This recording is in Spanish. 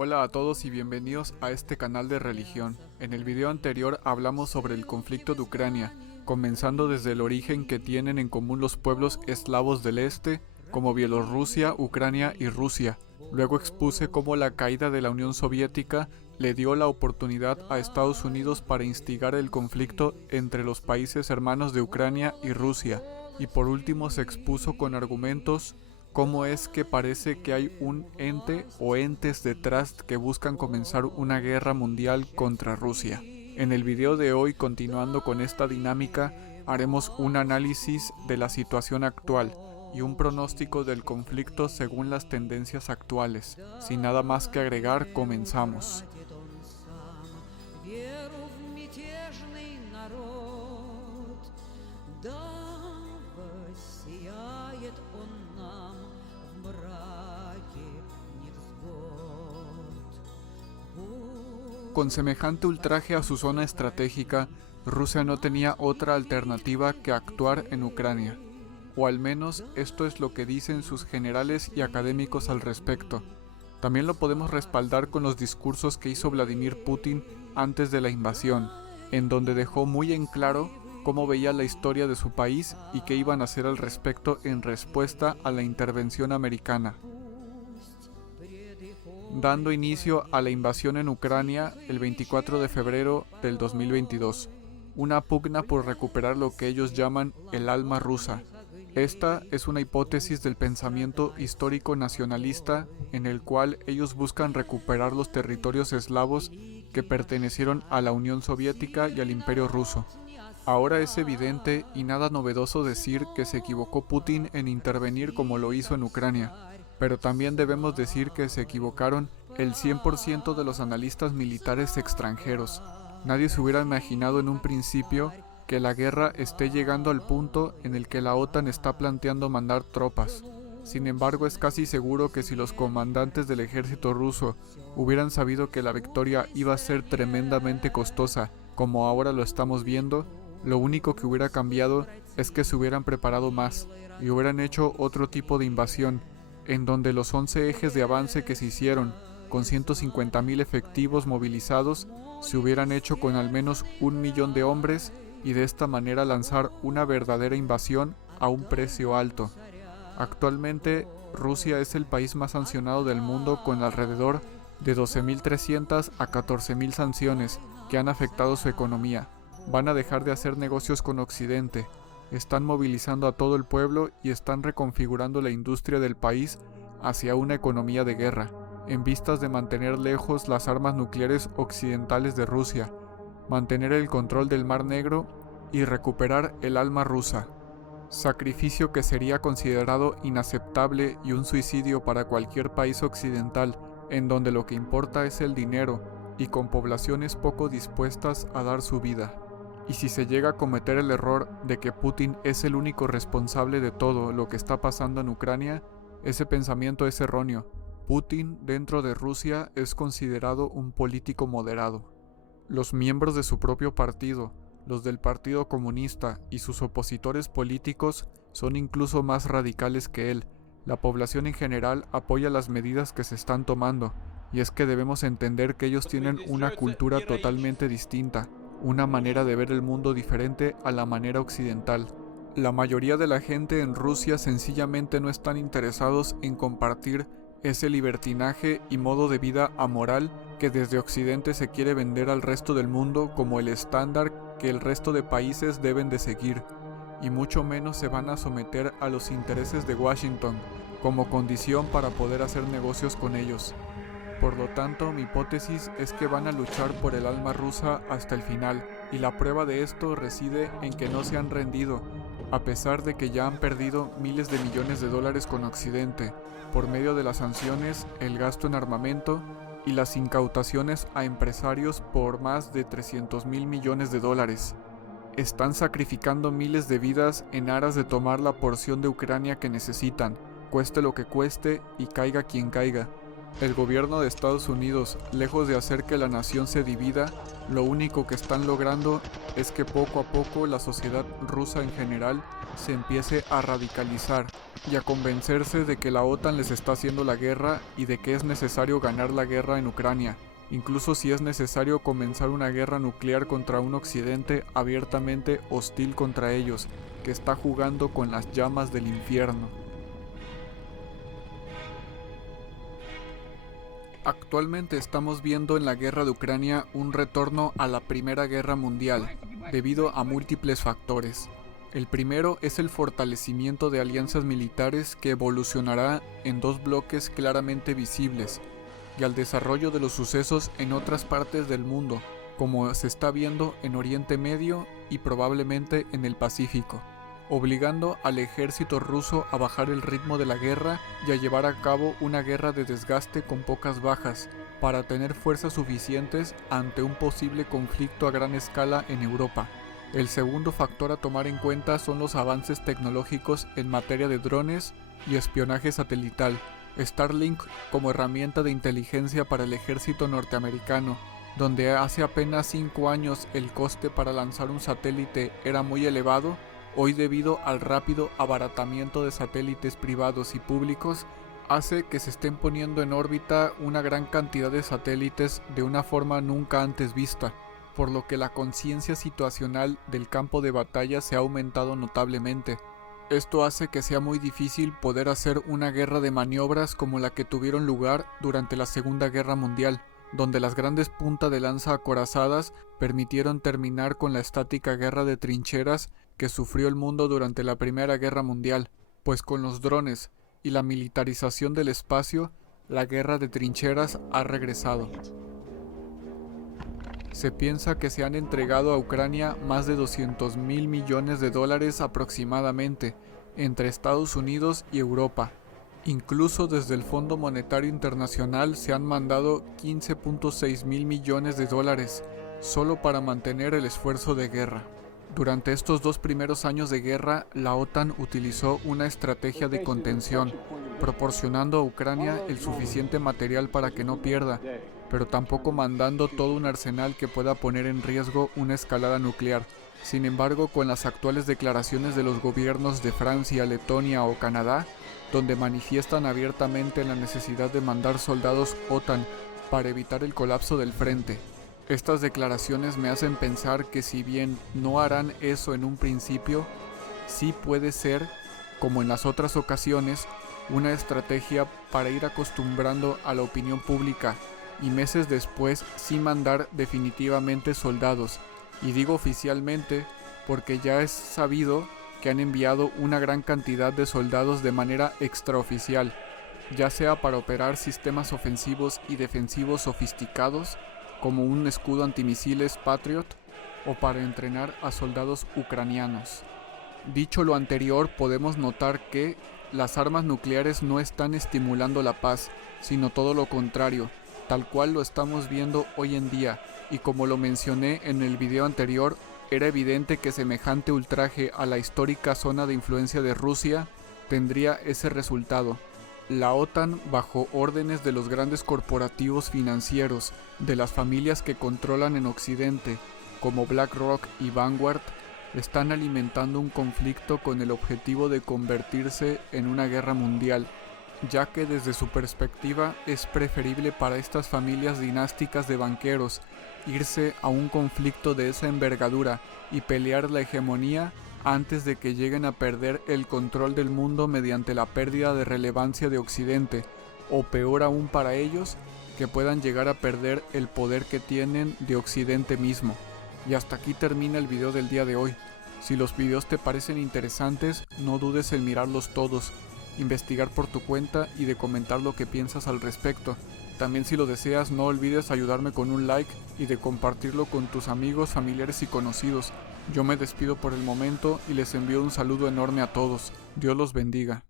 Hola a todos y bienvenidos a este canal de religión. En el video anterior hablamos sobre el conflicto de Ucrania, comenzando desde el origen que tienen en común los pueblos eslavos del este, como Bielorrusia, Ucrania y Rusia. Luego expuse cómo la caída de la Unión Soviética le dio la oportunidad a Estados Unidos para instigar el conflicto entre los países hermanos de Ucrania y Rusia. Y por último se expuso con argumentos cómo es que parece que hay un ente o entes detrás que buscan comenzar una guerra mundial contra Rusia. En el video de hoy, continuando con esta dinámica, haremos un análisis de la situación actual y un pronóstico del conflicto según las tendencias actuales. Sin nada más que agregar, comenzamos. Con semejante ultraje a su zona estratégica, Rusia no tenía otra alternativa que actuar en Ucrania. O al menos esto es lo que dicen sus generales y académicos al respecto. También lo podemos respaldar con los discursos que hizo Vladimir Putin antes de la invasión, en donde dejó muy en claro cómo veía la historia de su país y qué iban a hacer al respecto en respuesta a la intervención americana. Dando inicio a la invasión en Ucrania el 24 de febrero del 2022, una pugna por recuperar lo que ellos llaman el alma rusa. Esta es una hipótesis del pensamiento histórico nacionalista en el cual ellos buscan recuperar los territorios eslavos que pertenecieron a la Unión Soviética y al Imperio Ruso. Ahora es evidente y nada novedoso decir que se equivocó Putin en intervenir como lo hizo en Ucrania, pero también debemos decir que se equivocaron el 100% de los analistas militares extranjeros. Nadie se hubiera imaginado en un principio que la guerra esté llegando al punto en el que la OTAN está planteando mandar tropas. Sin embargo, es casi seguro que si los comandantes del ejército ruso hubieran sabido que la victoria iba a ser tremendamente costosa, como ahora lo estamos viendo, lo único que hubiera cambiado es que se hubieran preparado más y hubieran hecho otro tipo de invasión, en donde los 11 ejes de avance que se hicieron, con 150,000 efectivos movilizados, se hubieran hecho con al menos 1,000,000 de hombres y de esta manera lanzar una verdadera invasión a un precio alto. Actualmente, Rusia es el país más sancionado del mundo con alrededor de 12,300 a 14,000 sanciones que han afectado su economía. Van a dejar de hacer negocios con Occidente. Están movilizando a todo el pueblo y están reconfigurando la industria del país hacia una economía de guerra, en vistas de mantener lejos las armas nucleares occidentales de Rusia, mantener el control del Mar Negro y recuperar el alma rusa. Sacrificio que sería considerado inaceptable y un suicidio para cualquier país occidental, en donde lo que importa es el dinero y con poblaciones poco dispuestas a dar su vida. Y si se llega a cometer el error de que Putin es el único responsable de todo lo que está pasando en Ucrania, ese pensamiento es erróneo. Putin, dentro de Rusia, es considerado un político moderado. Los miembros de su propio partido, los del Partido Comunista y sus opositores políticos son incluso más radicales que él. La población en general apoya las medidas que se están tomando, y es que debemos entender que ellos tienen una cultura totalmente distinta, una manera de ver el mundo diferente a la manera occidental. La mayoría de la gente en Rusia sencillamente no están interesados en compartir ese libertinaje y modo de vida amoral que desde Occidente se quiere vender al resto del mundo como el estándar que el resto de países deben de seguir, y mucho menos se van a someter a los intereses de Washington como condición para poder hacer negocios con ellos. Por lo tanto, mi hipótesis es que van a luchar por el alma rusa hasta el final, y la prueba de esto reside en que no se han rendido, a pesar de que ya han perdido miles de millones de dólares con Occidente, por medio de las sanciones, el gasto en armamento y las incautaciones a empresarios por más de 300,000 millones de dólares. Están sacrificando miles de vidas en aras de tomar la porción de Ucrania que necesitan, cueste lo que cueste y caiga quien caiga. El gobierno de Estados Unidos, lejos de hacer que la nación se divida, lo único que están logrando es que poco a poco la sociedad rusa en general se empiece a radicalizar y a convencerse de que la OTAN les está haciendo la guerra y de que es necesario ganar la guerra en Ucrania, incluso si es necesario comenzar una guerra nuclear contra un occidente abiertamente hostil contra ellos, que está jugando con las llamas del infierno. Actualmente estamos viendo en la guerra de Ucrania un retorno a la Primera Guerra Mundial, debido a múltiples factores. El primero es el fortalecimiento de alianzas militares que evolucionará en dos bloques claramente visibles, y al desarrollo de los sucesos en otras partes del mundo, como se está viendo en Oriente Medio y probablemente en el Pacífico, obligando al ejército ruso a bajar el ritmo de la guerra y a llevar a cabo una guerra de desgaste con pocas bajas, para tener fuerzas suficientes ante un posible conflicto a gran escala en Europa. El segundo factor a tomar en cuenta son los avances tecnológicos en materia de drones y espionaje satelital. Starlink como herramienta de inteligencia para el ejército norteamericano, donde hace apenas 5 años el coste para lanzar un satélite era muy elevado, hoy debido al rápido abaratamiento de satélites privados y públicos, hace que se estén poniendo en órbita una gran cantidad de satélites de una forma nunca antes vista, por lo que la conciencia situacional del campo de batalla se ha aumentado notablemente. Esto hace que sea muy difícil poder hacer una guerra de maniobras como la que tuvieron lugar durante la Segunda Guerra Mundial, donde las grandes punta de lanza acorazadas permitieron terminar con la estática guerra de trincheras que sufrió el mundo durante la Primera Guerra Mundial, pues con los drones y la militarización del espacio, la guerra de trincheras ha regresado. Se piensa que se han entregado a Ucrania más de $200 mil millones aproximadamente, entre Estados Unidos y Europa. Incluso desde el Fondo Monetario Internacional se han mandado $15.6 mil millones, solo para mantener el esfuerzo de guerra. Durante estos 2 primeros años de guerra, la OTAN utilizó una estrategia de contención, proporcionando a Ucrania el suficiente material para que no pierda, pero tampoco mandando todo un arsenal que pueda poner en riesgo una escalada nuclear. Sin embargo, con las actuales declaraciones de los gobiernos de Francia, Letonia o Canadá, donde manifiestan abiertamente la necesidad de mandar soldados OTAN para evitar el colapso del frente, estas declaraciones me hacen pensar que si bien no harán eso en un principio, sí puede ser, como en las otras ocasiones, una estrategia para ir acostumbrando a la opinión pública y meses después sí mandar definitivamente soldados. Y digo oficialmente porque ya es sabido que han enviado una gran cantidad de soldados de manera extraoficial, ya sea para operar sistemas ofensivos y defensivos sofisticados, como un escudo antimisiles Patriot, o para entrenar a soldados ucranianos. Dicho lo anterior, podemos notar que las armas nucleares no están estimulando la paz, sino todo lo contrario, tal cual lo estamos viendo hoy en día, y como lo mencioné en el video anterior, era evidente que semejante ultraje a la histórica zona de influencia de Rusia tendría ese resultado. La OTAN, bajo órdenes de los grandes corporativos financieros, de las familias que controlan en Occidente, como BlackRock y Vanguard, están alimentando un conflicto con el objetivo de convertirse en una guerra mundial, ya que desde su perspectiva es preferible para estas familias dinásticas de banqueros irse a un conflicto de esa envergadura y pelear la hegemonía antes de que lleguen a perder el control del mundo mediante la pérdida de relevancia de Occidente, o peor aún para ellos, que puedan llegar a perder el poder que tienen de Occidente mismo. Y hasta aquí termina el video del día de hoy. Si los videos te parecen interesantes, no dudes en mirarlos todos, investigar por tu cuenta y de comentar lo que piensas al respecto. También si lo deseas, no olvides ayudarme con un like y de compartirlo con tus amigos, familiares y conocidos. Yo me despido por el momento y les envío un saludo enorme a todos. Dios los bendiga.